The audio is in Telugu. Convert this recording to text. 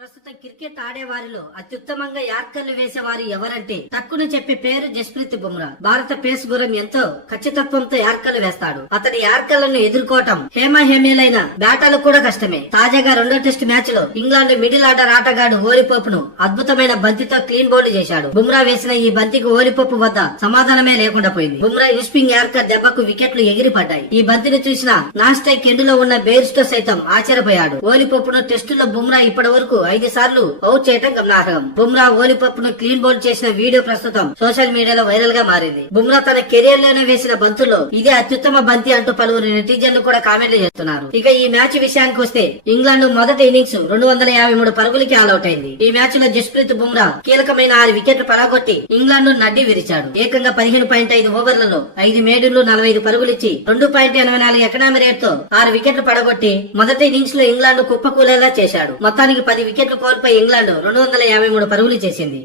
ప్రస్తుతం క్రికెట్ ఆడేవారిలో అత్యుత్తమంగా యార్కర్లు వేసేవారు ఎవరంటే తక్కువ చెప్పే పేరు జస్ప్రీత్ బుమ్రా. భారత పేస్ గురం ఎంతో ఖచ్చితత్వంతో యార్కర్లు వేస్తాడు. అతడి యార్కర్లను ఎదుర్కోవటం హేమహేమీలైన బ్యాటర్లు కూడా కష్టమే. తాజాగా రెండో టెస్ట్ మ్యాచ్ లో ఇంగ్లాండ్ మిడిల్ ఆర్డర్ ఆటగాడు ఓలిపోప్ ను అద్భుతమైన బంతితో క్లీన్ బౌల్డ్ చేశాడు. బుమ్రా వేసిన ఈ బంతికి ఓలిపోప్ వద్ద సమాధానమే లేకుండా పోయింది. బుమ్రా ఇన్స్పింగ్ యార్కర్ దెబ్బకు వికెట్లు ఎగిరిపడ్డాయి. ఈ బంతిని చూసిన నాన్ స్ట్రైక్ ఎండులో ఉన్న బేర్స్టో సైతం ఆశ్చర్యపోయాడు. ఓలిపోప్ ను టెస్టులో బుమ్రా ఇప్పటి వరకు 5 సార్లు అవుట్ చేయడం గమనార్హం. బుమ్రా ఓలిపోప్ ను క్లీన్ బౌల్డ్ చేసిన వీడియో ప్రస్తుతం సోషల్ మీడియాలో వైరల్ గా మారింది. బుమ్రా తన కెరీర్ లోనే వేసిన బంతుల్లో ఇదే అత్యుత్తమ బంతి అంటూ పలువురు నెటిజన్లు కూడా కామెంట్లు చేస్తున్నారు. ఇక ఈ మ్యాచ్ విషయానికి వస్తే ఇంగ్లాండ్ మొదటి ఇన్నింగ్స్ 253 పరుగులకి ఆల్అౌట్ అయింది. ఈ మ్యాచ్ లో జస్ప్రీత్ బుమ్రా కీలకమైన 6 వికెట్లు పడగొట్టి ఇంగ్లాండ్ నడ్డి విరిచాడు. ఏకంగా 15.5 ఓవర్లలో 5 మేడులు 45 పరుగులిచ్చి 2.84 ఎకనామీ రేట్ తో 6 వికెట్లు పడగొట్టి మొదటి ఇన్నింగ్స్ లో ఇంగ్లాండ్ కుప్పకూలేలా చేశాడు. మొత్తానికి 10 వికెట్లు కోల్పోయి ఇంగ్లాండ్ 253 పరుగులు చేసింది.